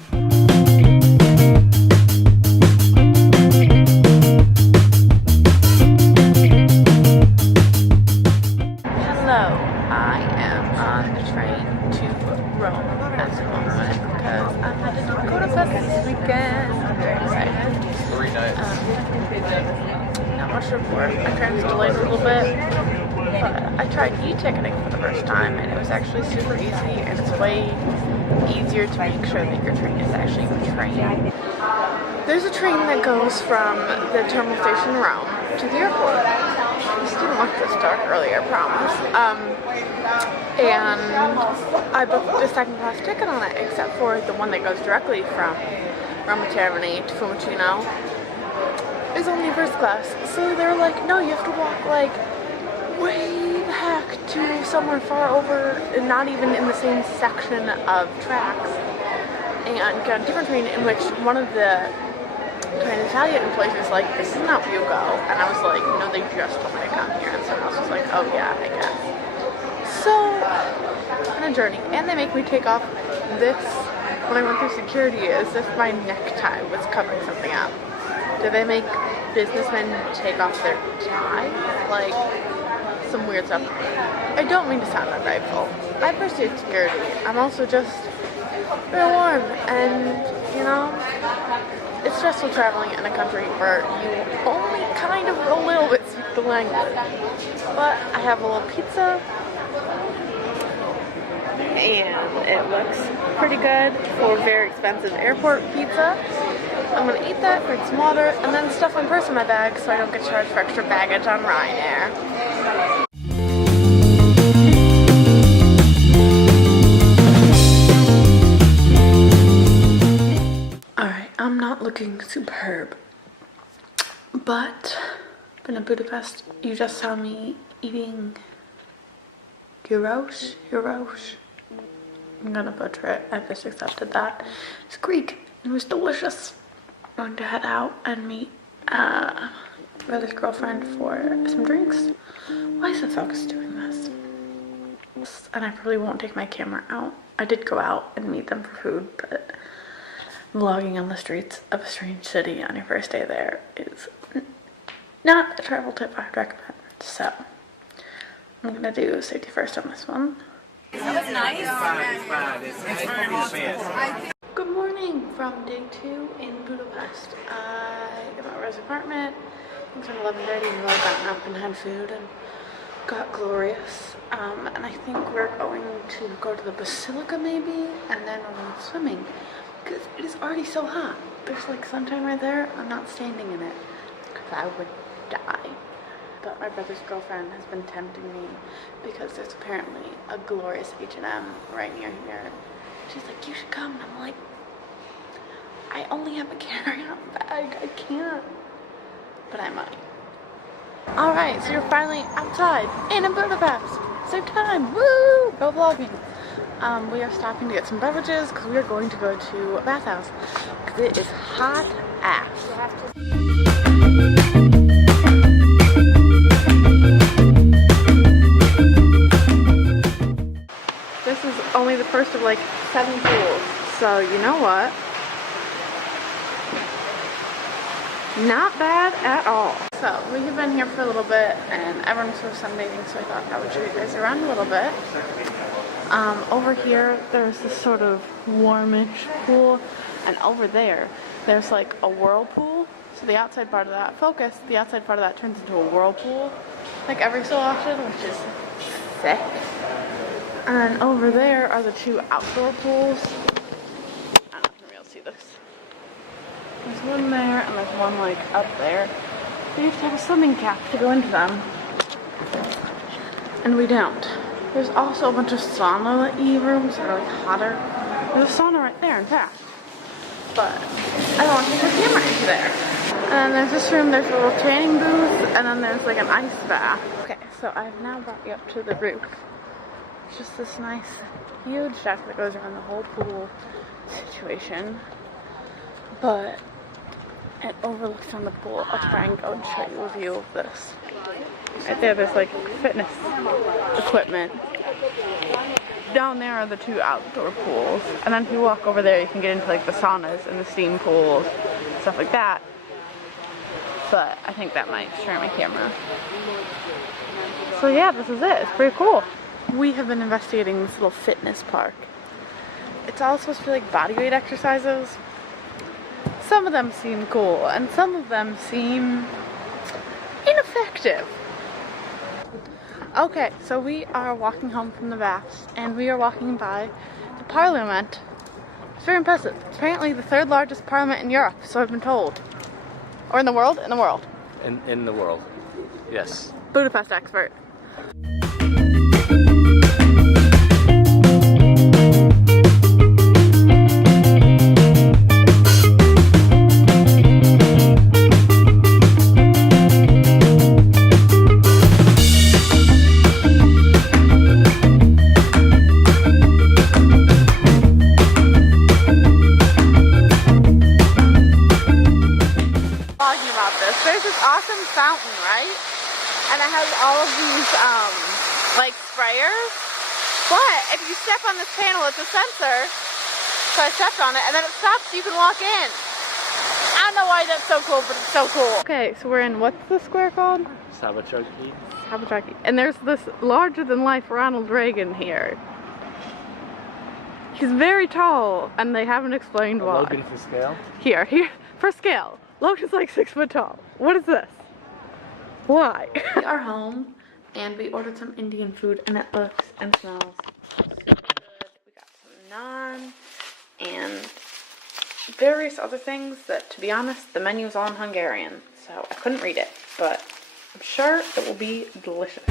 Hello, I am on the train to Rome at the moment because I'm headed to Budapest this weekend. I'm very excited. 3 nights. Not much to report. My train's delayed a little bit, but I tried e-ticketing for the first time and it was actually super easy, and it's way easier to make sure that your train is actually your train. There's a train that goes from the terminal station in Rome to the airport. This didn't look this dark earlier, I promise. And I booked a second class ticket on it, except for the one that goes directly from Rome Termini to Fiumicino is only first class. So they're like, no, you have to walk like way back to somewhere far over, and not even in the same section of tracks, and get a different train in which one of the Train Italia employees was like, this is not where you go. And I was like, no, they just told me to come here. And someone else was like, oh yeah, I guess. So, on a journey. And they make me take off this, when I went through security, as if my necktie was covering something up. Do they make businessmen take off their tie? Like, some weird stuff. I don't mean to sound ungrateful. I pursued security. I'm also just very warm, and, you know, it's stressful traveling in a country where you only kind of a little bit speak the language. But I have a little pizza, and it looks pretty good for very expensive airport pizza. I'm gonna eat that, drink some water, and then stuff my purse in my bag so I don't get charged for extra baggage on Ryanair. I'm not looking superb, but been in Budapest. You just saw me eating gyros. I'm gonna butcher it. I just accepted that. It's Greek. It was delicious. I'm going to head out and meet my brother's girlfriend for some drinks. Why is the focus doing this? And I probably won't take my camera out. I did go out and meet them for food, but vlogging on the streets of a strange city on your first day there is not a travel tip I would recommend. So I'm gonna do safety first on this one. That was nice. Good morning from day 2 in Budapest. I am at Rose's apartment. It's like 11:30. We've all gotten up and had food and got glorious. And I think we're going to go to the Basilica maybe, and then we're going swimming. Because it is already so hot. There's like sunshine right there. I'm not standing in it because I would die. But my brother's girlfriend has been tempting me because there's apparently a glorious H&M right near here. She's like, you should come. And I'm like, I only have a carry-on bag. I can't. But I might. Alright, so you're finally outside and in Budapest. Same time. Woo! Go vlogging. We are stopping to get some beverages because we are going to go to a bathhouse because it is hot ass. This is only the first of like 7 pools, so you know what? Not bad at all. So we have been here for a little bit and everyone's sort of sunbathing, so I thought I would show you guys around a little bit. Over here, there's this sort of warmish pool, and over there, there's like a whirlpool. So the outside part of that, the outside part of that turns into a whirlpool, like every so often, which is sick. And over there are the 2 outdoor pools. I don't know if you'll see this. There's one there, and there's one like up there. You have to have a swimming cap to go into them, and we don't. There's also a bunch of sauna rooms that are like hotter. There's a sauna right there, in fact. But I don't want to take my camera into there. And then there's this room, there's a little training booth, and then there's like an ice bath. Okay, so I've now brought you up to the roof. It's just this nice, huge deck that goes around the whole pool situation. But it overlooks on the pool. I'll try and go and show you a view of this. Right there, there's like fitness equipment. down there are the 2 outdoor pools, and then if you walk over there you can get into like the saunas and the steam pools, stuff like that. But I think that might destroy my camera. So yeah, this is it. It's pretty cool. We have been investigating this little fitness park. It's all supposed to be like body weight exercises. Some of them seem cool, and some of them seem ineffective. Okay, so we are walking home from the baths, and we are walking by the Parliament. It's very impressive. It's apparently the 3rd largest parliament in Europe, so I've been told. Or in the world? In the world. In the world, yes. Budapest expert. There's this awesome fountain, right? And it has all of these, like sprayers. But if you step on this panel, it's a sensor. So I stepped on it, and then it stops, you can walk in. I don't know why that's so cool, but it's so cool. Okay, so we're in, what's the square called? Sabatraki. Sabatraki. And there's this larger-than-life Ronald Reagan here. He's very tall, and they haven't explained why. Logan for scale. Here, for scale. Logan's like 6 foot tall. What is this? Why? We are home, and we ordered some Indian food, and it looks and smells super good. We got some naan, and various other things that, to be honest, the menu is all in Hungarian, so I couldn't read it, but I'm sure it will be delicious.